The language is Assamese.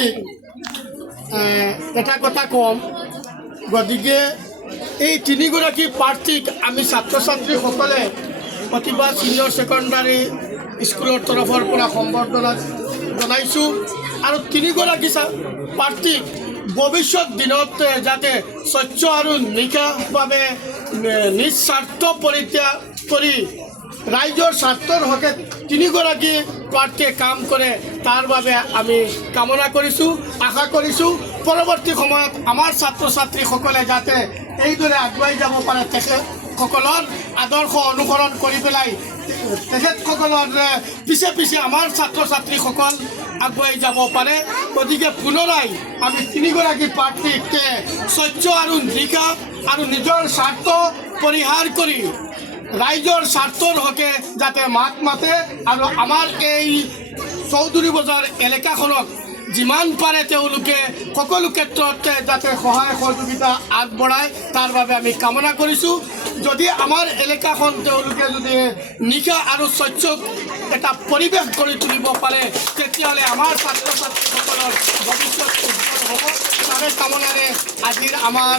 প্ৰাৰ্থী এটা কথা কম গতিকে এই তিনিগৰাকী প্ৰাৰ্থীক আমি ছাত্ৰ ছাত্ৰীসকলে প্ৰতিভা ছিনিয়ৰ ছেকেণ্ডাৰী স্কুলৰ তৰফৰ পৰা সম্বৰ্ধনা জনাইছোঁ আৰু তিনিগৰাকী প্ৰাৰ্থীক ভৱিষ্যত দিনত যাতে স্বচ্ছ আৰু নিকাভাৱে নিজ স্বাৰ্থ পৰিত্যাগ কৰি ৰাইজৰ স্বাৰ্থৰ হকে তিনিগৰাকী প্ৰাৰ্থীয়ে কাম কৰে তাৰ বাবে আমি কামনা কৰিছোঁ আশা কৰিছোঁ পৰৱৰ্তী সময়ত আমাৰ ছাত্ৰ ছাত্ৰীসকলে যাতে এইদৰে আগুৱাই যাব পাৰে তেখেতসকলৰ আদৰ্শ অনুসৰণ কৰি পেলাই তেখেতসকলৰ পিছে পিছে আমাৰ ছাত্ৰ ছাত্ৰীসকল আগুৱাই যাব পাৰে গতিকে পুনৰাই আমি তিনিগৰাকী প্ৰাৰ্থীক স্বচ্ছ আৰু নিকা আৰু নিজৰ স্বাৰ্থ পৰিহাৰ কৰি ৰাইজৰ স্বাৰ্থৰ হকে যাতে মাত মাতে আৰু আমাৰ এই চৌধুৰী বজাৰ এলেকাখনক যিমান পাৰে তেওঁলোকে সকলো ক্ষেত্ৰতে যাতে সহায় সহযোগিতা আগবঢ়ায় তাৰ বাবে আমি কামনা কৰিছোঁ যদি আমাৰ এলেকাখন তেওঁলোকে যদি নিকা আৰু স্বচ্ছ এটা পৰিৱেশ কৰি তুলিব পাৰে তেতিয়াহ'লে আমাৰ ছাত্ৰ ছাত্ৰীসকলৰ ভৱিষ্যত উজ্জ্বল হ'ব তাৰে কামনাৰে আজিৰ আমাৰ